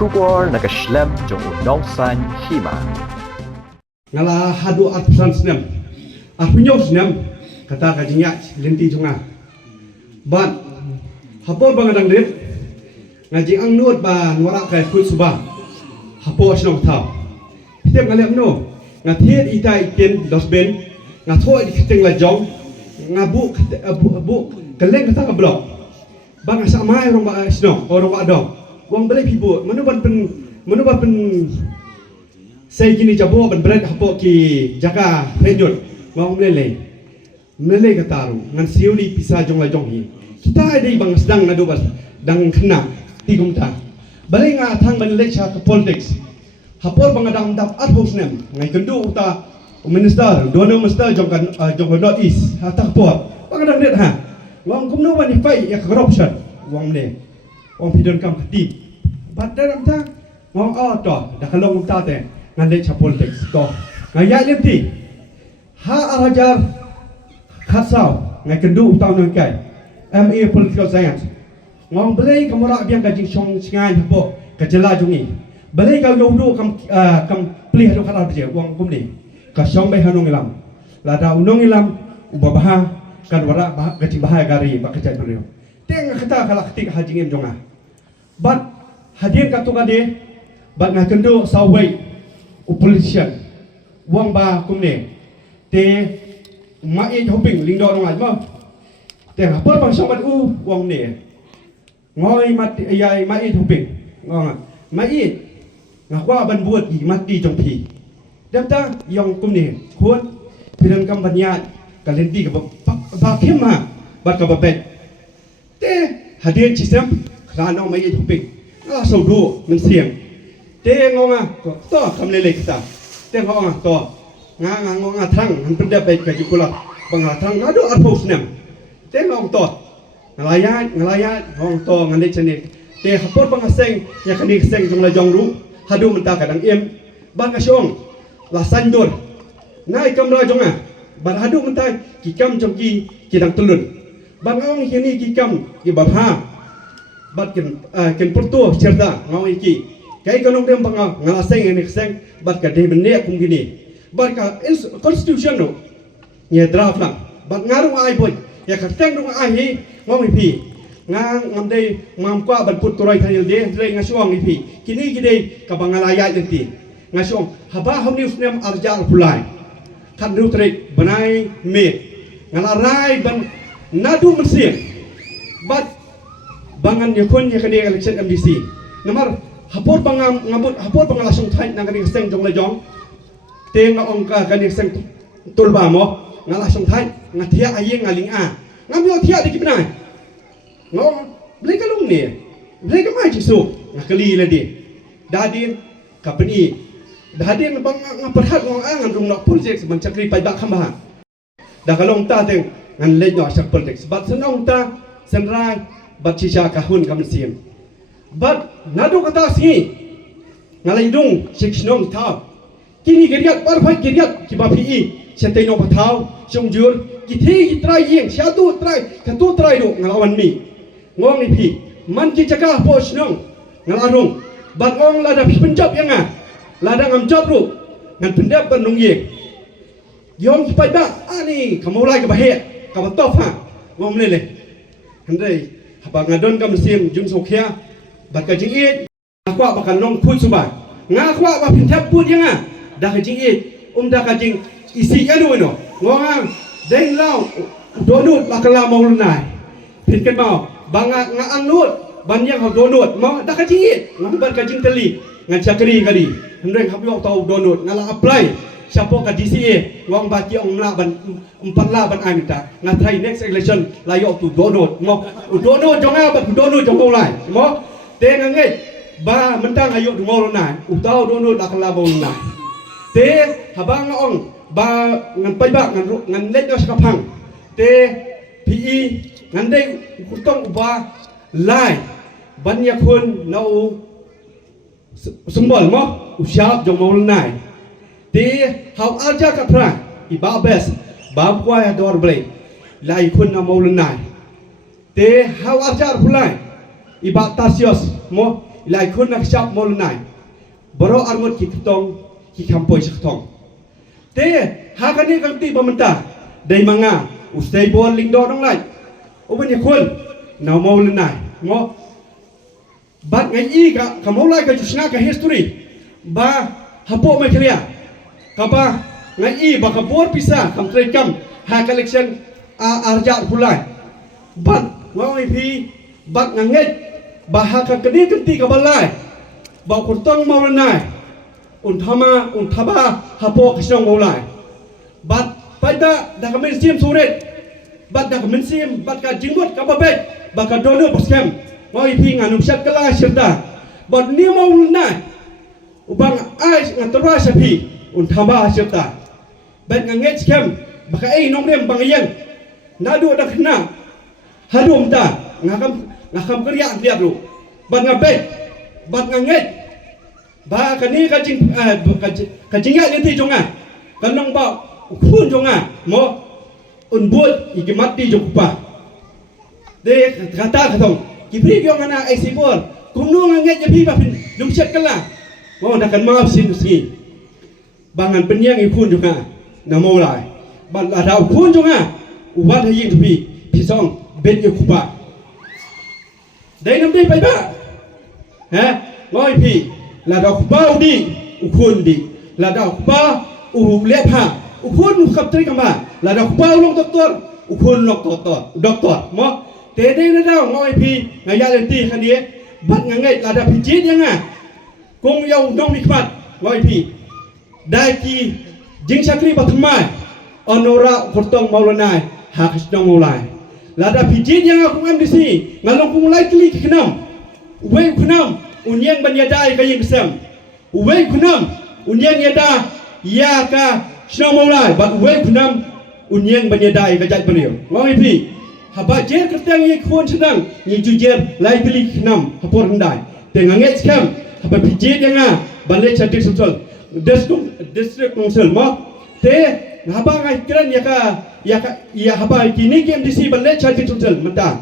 Shubor nakaslem jong unongsan hima. Ngala hadu atsan snem. Apunyo snem kata kajinya lenti junga. Ban hapo bangadang dit ngaji ang nuot ba nwara kay kut suba. Hapo snong tao. Tiap ngalem no ngathiet itai iten dosben ngatho di keteng la jong ngabu bu keleng kata ka blok. Bang asa mai rong ba snong orang ba dong. Wang beli pibu menuban pen saya kini jabo ban berat hapo ki jaka penyut wang melele kataru ngan siuli pisa jong la jong hi kita ada bang sedang nadu bas dang kena tigum ta balai nga thang ban lecture ke politics hapor bang adang dap at hosnem ngai kendu uta minister dono minister jong kan jong north east hatak por bang adang det ha wang kumno ban fai ya corruption wang ne wang pidon kam khati bat dalam ta wang to dah kalong ta te ngan lecture politics to ngaya lenti ha arajar khasau ngai kendu uta nang kai MA political science ngong belai kamera biang kajing song singai hapo kajela jungi belai kau yodo kam plih hadu kata je wang kumni ka song bai hanong ilam lada unong ilam ubabaha kan wara kajing bahaya gari ba kajai brio teng kata kala ketik hajing em jonga bat hadir katu kade bat ngai kendu sawai politician wang ba kumne te mai hoping lingdo dong aiแต่พอ bang sobat wong ne ngoi mat ayai mai hoping ngong mai ngakwa ban buat i mati jong pi dam ta yong kum ne khon piran kam banya kalenti ka ba khema bat ka babet te hadin chisam khano mai hoping a so do men siang te ngonga to kam le le kita te ngonga to nga thang han penda pe ka jukula bang thang ngado arpos nem te ngong to ngalayat ngong to ngane chane te hapot bang aseng ya kani seng jong la jong ru hadu menta kadang em bang asyong la sandur ngai kam la jonga ban hadu menta ki kam jong ki dang tulun bang ngong hini ki kam ki babha bat ken porto cerda ngong iki kai kanong dem bang ngala seng ni seng bat ka de benne kum gini bat ka constitution no ye draft lang bat ngarung ai boy ya kateng dong ahi ngong ipi ngang ngamdei mamkwa ban put turai thanil de dre ngasuang ipi kini gidei ka bangalaya denti ngasuang haba hamni usnem arjal pulai kan ru tre banai me ngalarai ban nadu mesin bat bangan yakon ya kade election MDC nomor hapor bangam ngabut hapor bangalasung thai nang kani seng jong la jong te ngong ka kani seng tulba mo ngalasung thai ngathia ayeng ngaling a ngamyo thia di kibnai ngong blai kalung ne blai ka mai chisu ngakali la di dadin company dadin bang ngaperhat ngong a ngan rung nok project ban chakri pai ba khamba da kalong ta teng ngan le no sak project bat senong ta senrai bat chicha ka hun kam sim bat nadu kata si ngalai dung siknong ta kini geriat par phai geriat ki ba phi setai no pathau song jur ki thi ki trai yeng sha tu trai ka tu trai do ngalawan mi ngong ni phi man ki chaka po snong ngalarung bat ngong la da phi penjab yang a la da ngam job ru ngan pendap ban nong yeng yom ki pai ba ani kamulai ka bahe ka ba top ha ngom le le handai haba ngadon kam sim jum sokhya bat ka jing it akwa ba kan long phui suba ngakwa ba phin thap put yang a da ka jing it da ka jing isi anu no ngongang deng lau donut bakala mau lunai pin kan mau banga ngang nut banyak hau donut mau dak kajing ngambar kajing teli ngan chakri kali hendreng hab yok tau donut ngala apply siapa ka DCA ngong baki ong la ban 4 la ban ai minta ngathai next election layok tu donut mau donut jonga ba donut jong mau lai mo te ngangai ba mentang ayo du mau lunai utau donut bakala mau lunai te habang ong ba ngan pai ba ngan let dos kapang te PE ngan dei kutong ba lai ban yakun nau sumbal mo usyap jong mau nai te hau aja ka pra i ba bes ba kwa ya dor blai lai kun na mau nai te hau aja pulai i ba tasios mo หลายคนนักจับมอลนายบรออารมณ์กิขตองกิคำปอยสักทองเตะหากันนี้กันตีบมันตาได้มังอ่ะอุสเตย์บอลลิงดอน้องไล่อุบัติเหตุนาวมอลนายงอบัดไงอีกะขมอลไล่กับจุชนะกับ history บ้าฮับโปไม่เคลียกับบ้าไงอีบักกับบอลพิซซ่าคำเตยกัมหา collection อาร์จัดผู้ไล่บัดว่าไอพีบัดไงเงี้ยบ้าหากันนี้กันตีกับบอลไล่บ่าวคนต้องมอลนายอุนทบาฮับโปกชนองมอลไล่บัดไปda kami sim suret bat da kami sim bat ka jingmut ka babet bat ka dolo baskem ngoi pi nganum syat kala syirda bat ni mau na ubang ai ngatura sapi un thamba syirda bat nganget skem baka ai nong rem bangayang nadu da khna hadum ta ngakam kerja dia tu bat ngabet bat nganget ba kani ka jing ka jingya ni ti jonga kanong ba ukun jonga mo unbut ikimat di jokpa de kata katong kipri gyong ana ai sibor kumnu nganget japi ba pin dum chat kala mo dakan maaf sin si bangan penyang ikun jonga namo lai ban ada ukun jonga ubat hayin tupi pisong bet jokpa dai nam dei pai ba ha ngoi pi la dok pau di ukun di la dok pa u lepa ukun kap tri kama la dok pau long doktor ukun lok doktor mo te de na daw ngoi pi ngaya len ti khan die bat ngai la da pijit yang a kong yau dong mikmat ngoi pi dai ki jing sakri batmai onora kortong maulanai hak dong maulai la da pijit yang aku am di si ngalong kung lai kli khnam we khnam unyang banyadai kayeng sem we khnam unyang yada ya ka Senang maulai, bat uwe kunam unyang banyadai kajat beliau. Ngoi pi, haba jer kertang ye kuan sedang, ye jujer lai beli kenam hapor hendai. Tenganget skam, haba pijet yang a, balai cantik sensol, district council mo. Te, haba ngai keren ya haba kini game di si balai cantik sensol mentah.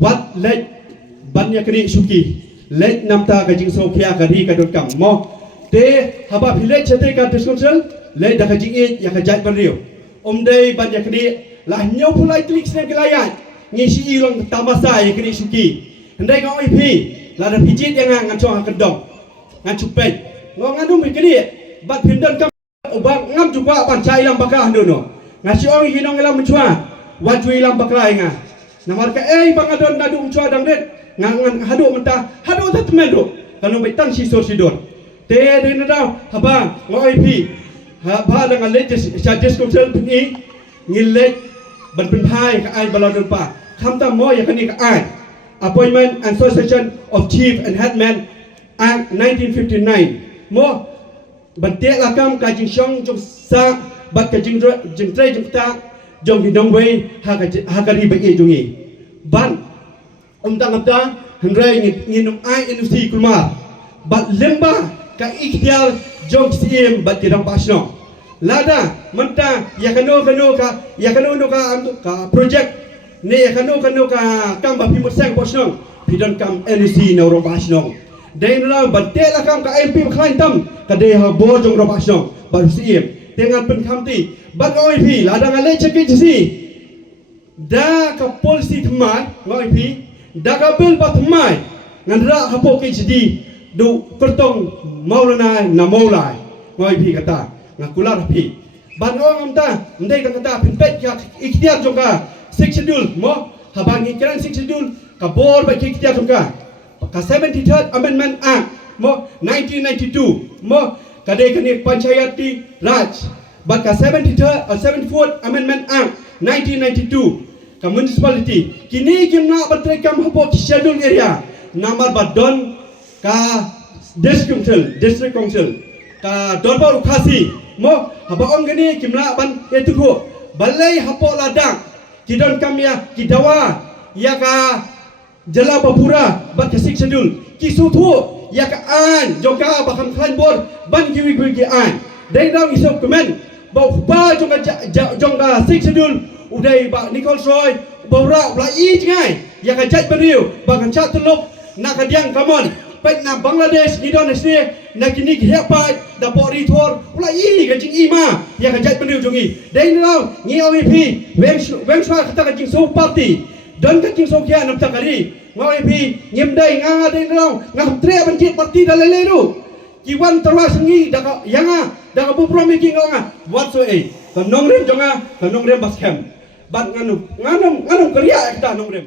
Wat lej ban ya kini suki, lej namta kajing sokia kari kadot kam mo. Te, haba pilej cantik ka district council. Lai dah kajing ya kajat beriu. Dei ban ya kini lah nyau pulai klik senang kelayan. Ngisi ilong tamasa ya kini suki. Hendai kau ipi lah dah pijit yang ngan cong kedong. Ngan cupet. Ngau nganu mi kini bat pindan kam ubang ngam juga pancai ilang bakah dono. Ngasi ong hinong ilang mencua. Waju ilang baklah nga. Namar ka bangadon nadu mencua dangdet. Ngan hadu mentah hadu tak temendu. Kalau betan sisor sidor. Te de nadau habang ngau ipi haba dengan latest charges council ini ngilek ban penhai ka ai balon pa khamta mo ya kani ka ai appointment and succession of chief and headman act 1959 mo ban te la kam ka jing shong jong sa bat ka jing trai jong ta jong hidong wei ha ka ri ba e jong e ban tang ta hendrai nginum ai industri kulma bat lemba ka ikhtiar jong CM bat tirang pasno lada menta ya kano ka project ne ya kano ka kamba pimut sang pasno pidon kam LC na ro pasno dai na bat te la kam ka MP khlain tam ka de ha bo jong ro pasno bat CM tengan pen khamti bat OIP lada ngale cheki jisi da ka policy thmai OIP da ka bil bat thmai ngandra hapo ke jadi do kertong maulana na maulai ngoi pi kata ngakular pi ban ong amta ndai kata pinpet ya ikhtiar jonga six schedule mo habangi kran six schedule ka bor ba ikhtiar jonga ka 73rd amendment act mo 1992 mo kadai kani panchayati raj ba ka 73rd or 74th amendment act 1992 ka municipality kini kimna batrekam hapo schedule area namar badon ka district council ka dorba ukasi mo haba ong gani kimla ban etuko balai hapo ladang kidon kamya kidawa ya ka jala bapura bat ka six schedule kisutu ya ka an joka bakam klan bor ban giwi gi an dai dang isok kemen ba ba jonga six schedule udai ba Nicole Roy bawra bla i ngai ya ka jat beriu ba kan chat teluk nak diang kamon baik na Bangladesh ni Indonesia na kini hepai da pori thor ulai ga jing ima ya ga jai pendiu jungi dai no ni OVP weng swa kata ga jing so party dan ga jing so kya nam takari OVP nyem dai nga dai no nga tre ban ki party da lele ru kiwan terwasengi da yanga da ga bu promi ki nga what so kanong rem jonga kanong rem baskem bat nganu kerja kita nong rem